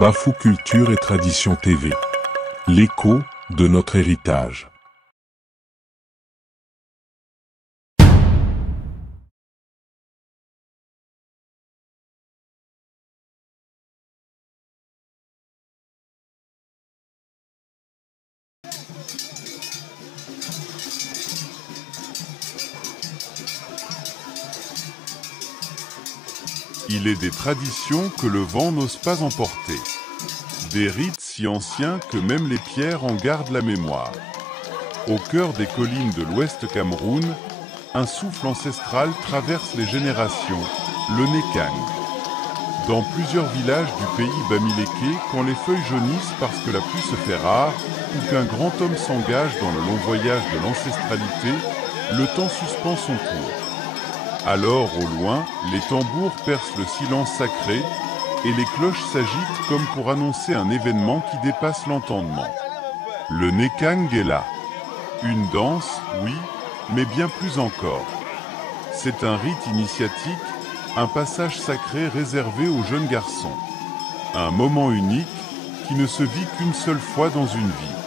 Bafou Culture et Tradition TV. L'écho de notre héritage. Il est des traditions que le vent n'ose pas emporter. Des rites si anciens que même les pierres en gardent la mémoire. Au cœur des collines de l'Ouest Cameroun, un souffle ancestral traverse les générations, le Nekang. Dans plusieurs villages du pays Bamileke, quand les feuilles jaunissent parce que la pluie se fait rare ou qu'un grand homme s'engage dans le long voyage de l'ancestralité, le temps suspend son cours. Alors, au loin, les tambours percent le silence sacré et les cloches s'agitent comme pour annoncer un événement qui dépasse l'entendement. Le Nekang est là. Une danse, oui, mais bien plus encore. C'est un rite initiatique, un passage sacré réservé aux jeunes garçons. Un moment unique qui ne se vit qu'une seule fois dans une vie.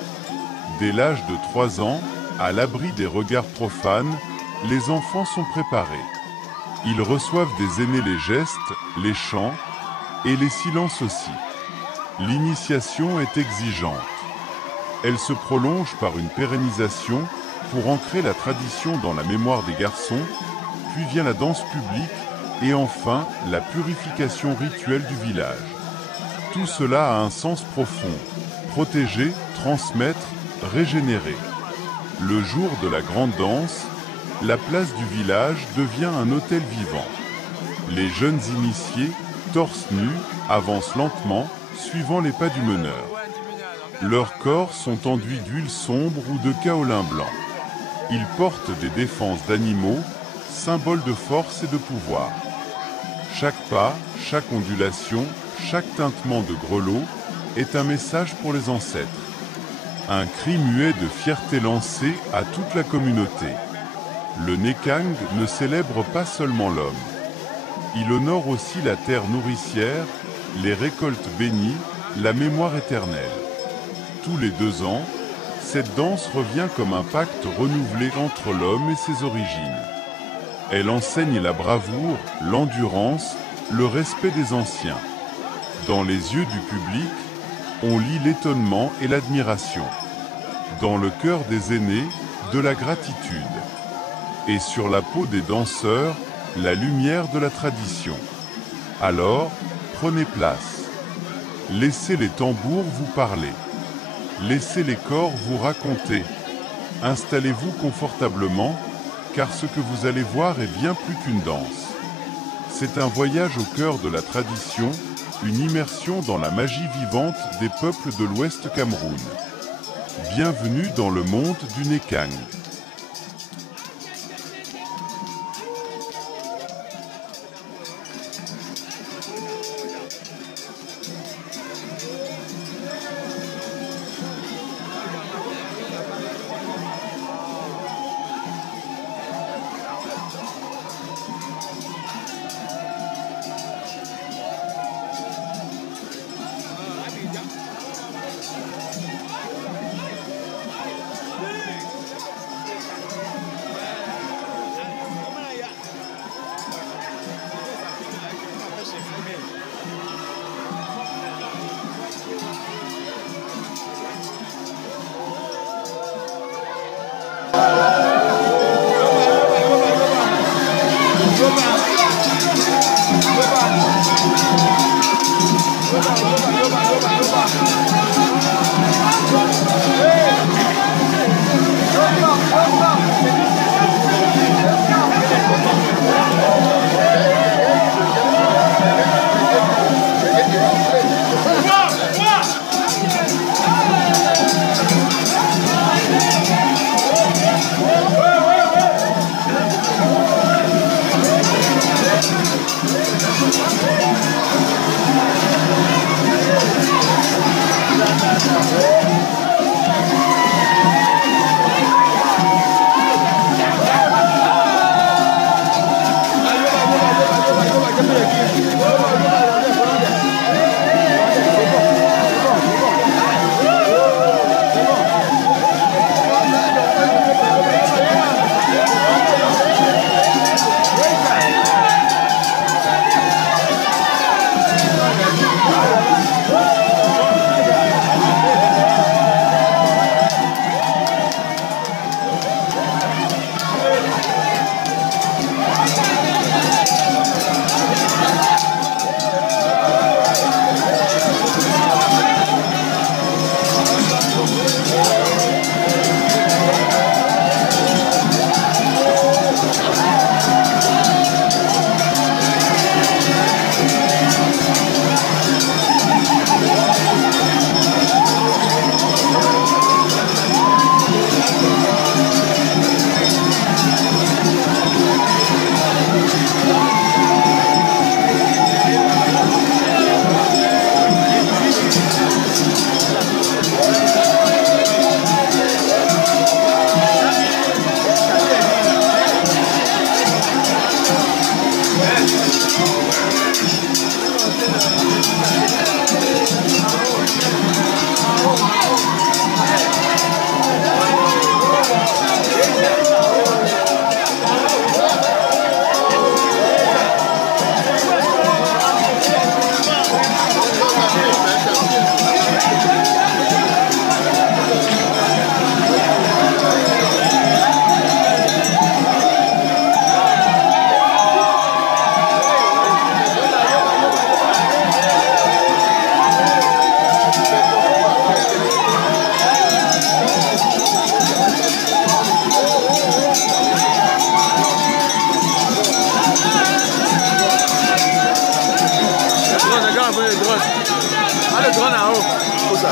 Dès l'âge de 3 ans, à l'abri des regards profanes, les enfants sont préparés. Ils reçoivent des aînés les gestes, les chants et les silences aussi. L'initiation est exigeante. Elle se prolonge par une pérennisation pour ancrer la tradition dans la mémoire des garçons, puis vient la danse publique et enfin la purification rituelle du village. Tout cela a un sens profond, protéger, transmettre, régénérer. Le jour de la grande danse, la place du village devient un hôtel vivant. Les jeunes initiés, torse nu, avancent lentement, suivant les pas du meneur. Leurs corps sont enduits d'huile sombre ou de kaolin blanc. Ils portent des défenses d'animaux, symbole de force et de pouvoir. Chaque pas, chaque ondulation, chaque tintement de grelot est un message pour les ancêtres. Un cri muet de fierté lancé à toute la communauté. Le Nekang ne célèbre pas seulement l'homme. Il honore aussi la terre nourricière, les récoltes bénies, la mémoire éternelle. Tous les 2 ans, cette danse revient comme un pacte renouvelé entre l'homme et ses origines. Elle enseigne la bravoure, l'endurance, le respect des anciens. Dans les yeux du public, on lit l'étonnement et l'admiration. Dans le cœur des aînés, de la gratitude. Et sur la peau des danseurs, la lumière de la tradition. Alors, prenez place. Laissez les tambours vous parler. Laissez les corps vous raconter. Installez-vous confortablement, car ce que vous allez voir est bien plus qu'une danse. C'est un voyage au cœur de la tradition, une immersion dans la magie vivante des peuples de l'Ouest Cameroun. Bienvenue dans le monde du Nekang.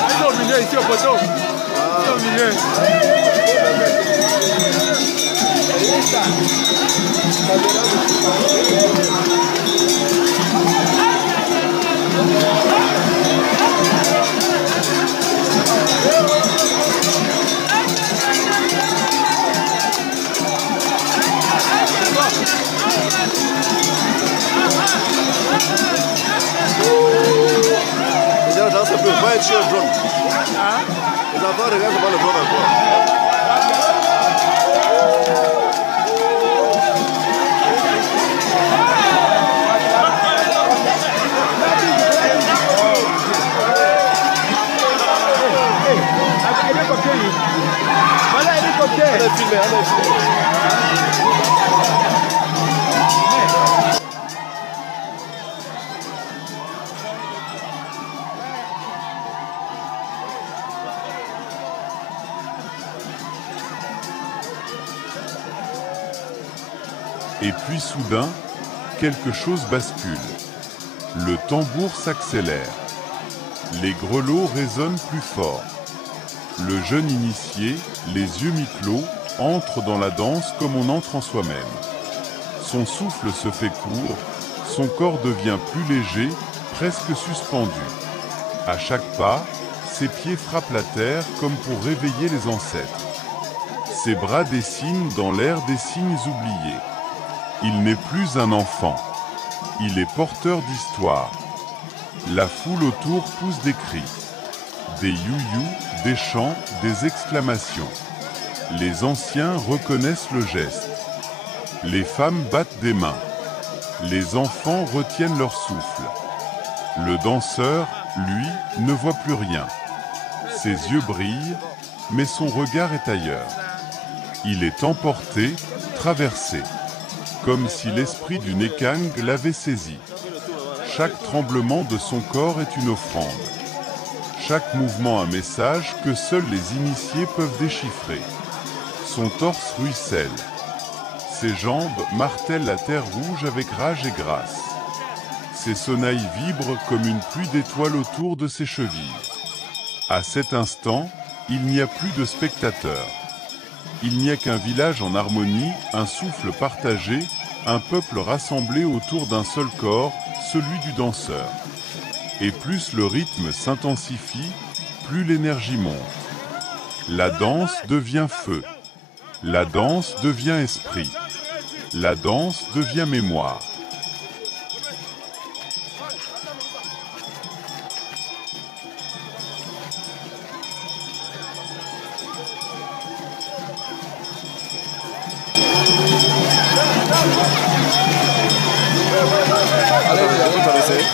Ils sont au milieu ici au poteau. Ils sont au milieu. Les gens dansent un peu, va être chez le drone. Les enfants regardent comment le drone encore. On a filmé, on a filmé. Et puis soudain, quelque chose bascule. Le tambour s'accélère. Les grelots résonnent plus fort. Le jeune initié, les yeux mi-clos, entre dans la danse comme on entre en soi-même. Son souffle se fait court, son corps devient plus léger, presque suspendu. À chaque pas, ses pieds frappent la terre comme pour réveiller les ancêtres. Ses bras dessinent dans l'air des signes oubliés. Il n'est plus un enfant. Il est porteur d'histoire. La foule autour pousse des cris. Des you-you, des chants, des exclamations. Les anciens reconnaissent le geste. Les femmes battent des mains. Les enfants retiennent leur souffle. Le danseur, lui, ne voit plus rien. Ses yeux brillent, mais son regard est ailleurs. Il est emporté, traversé, comme si l'esprit d'une écangue l'avait saisi. Chaque tremblement de son corps est une offrande. Chaque mouvement un message que seuls les initiés peuvent déchiffrer. Son torse ruisselle. Ses jambes martèlent la terre rouge avec rage et grâce. Ses sonnailles vibrent comme une pluie d'étoiles autour de ses chevilles. À cet instant, il n'y a plus de spectateurs. Il n'y a qu'un village en harmonie, un souffle partagé, un peuple rassemblé autour d'un seul corps, celui du danseur. Et plus le rythme s'intensifie, plus l'énergie monte. La danse devient feu. La danse devient esprit. La danse devient mémoire. Allez, on va essayer.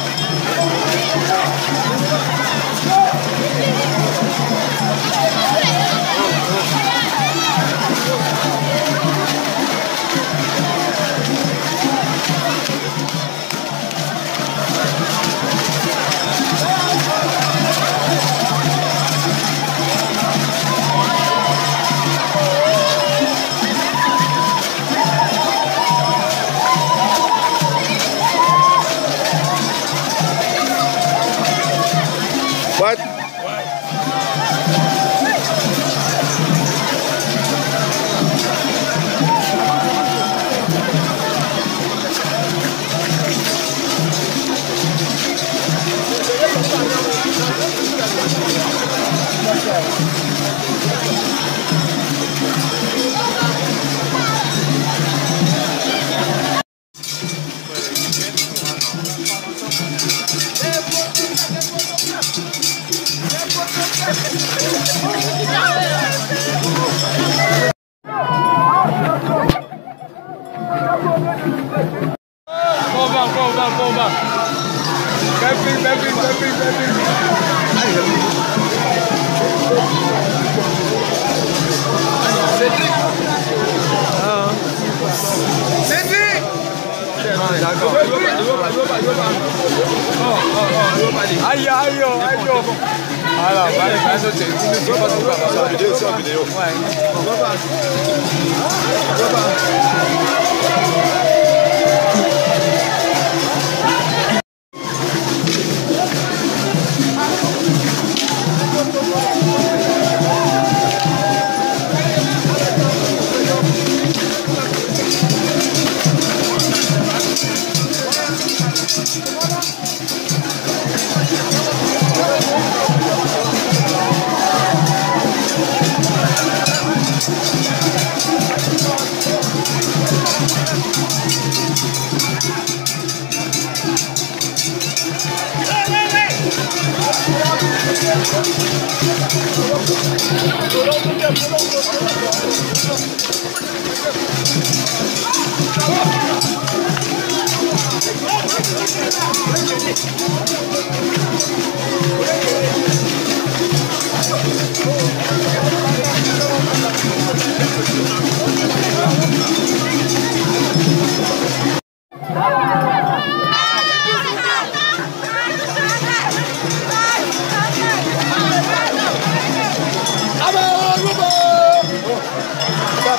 What? Combat. Aïe. Alors, C'est en vidéo.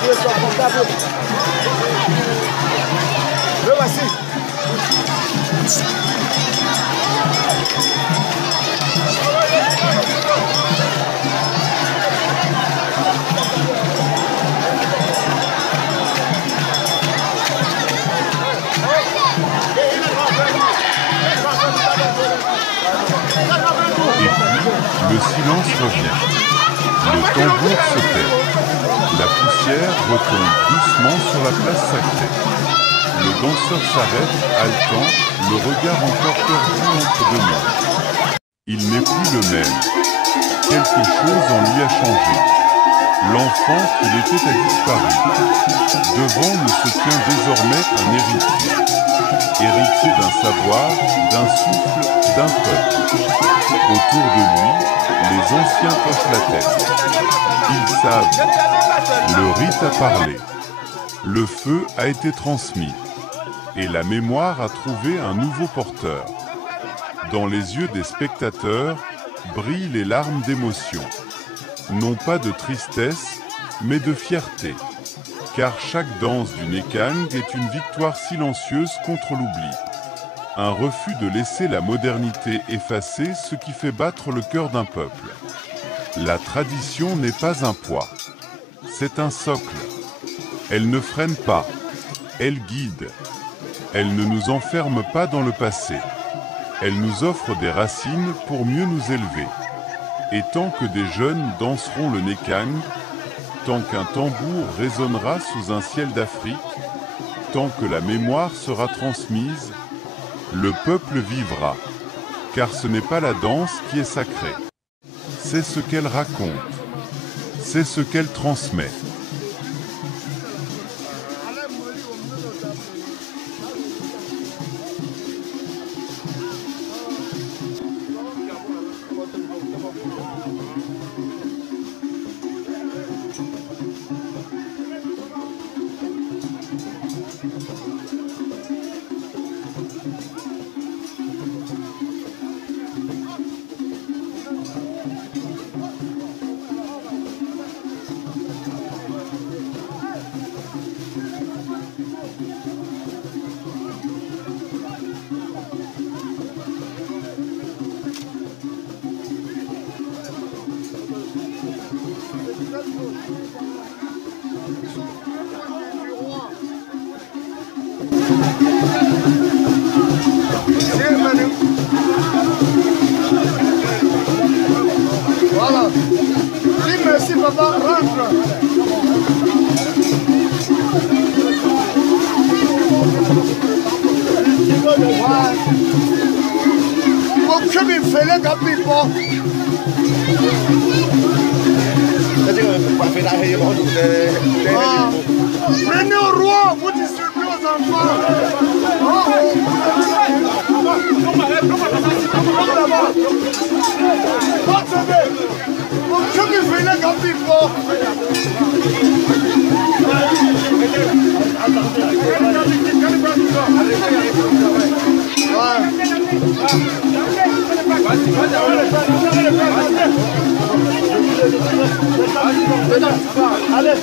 Le voici. Le silence revient. Le tambour se tait. La poussière retombe doucement sur la place sacrée. Le danseur s'arrête, haletant, le regard encore perdu entre deux mains. Il n'est plus le même. Quelque chose en lui a changé. L'enfant qu'il était a disparu. Devant ne se tient désormais un héritier. Héritier d'un savoir, d'un souffle, d'un peuple. Autour de lui, les anciens hochent la tête. Ils savent. Le rite a parlé. Le feu a été transmis. Et la mémoire a trouvé un nouveau porteur. Dans les yeux des spectateurs brillent les larmes d'émotion. Non pas de tristesse, mais de fierté. Car chaque danse du Nekang est une victoire silencieuse contre l'oubli. Un refus de laisser la modernité effacer ce qui fait battre le cœur d'un peuple. La tradition n'est pas un poids. C'est un socle. Elle ne freine pas. Elle guide. Elle ne nous enferme pas dans le passé. Elle nous offre des racines pour mieux nous élever. Et tant que des jeunes danseront le Nekang, tant qu'un tambour résonnera sous un ciel d'Afrique, tant que la mémoire sera transmise, le peuple vivra. Car ce n'est pas la danse qui est sacrée. C'est ce qu'elle raconte. C'est ce qu'elle transmet. Voilà. Dis merci, papa, rentre. Que me fallait qu'à prenez au roi, vous distribuez aux enfants. Que me fallait qu'à allez.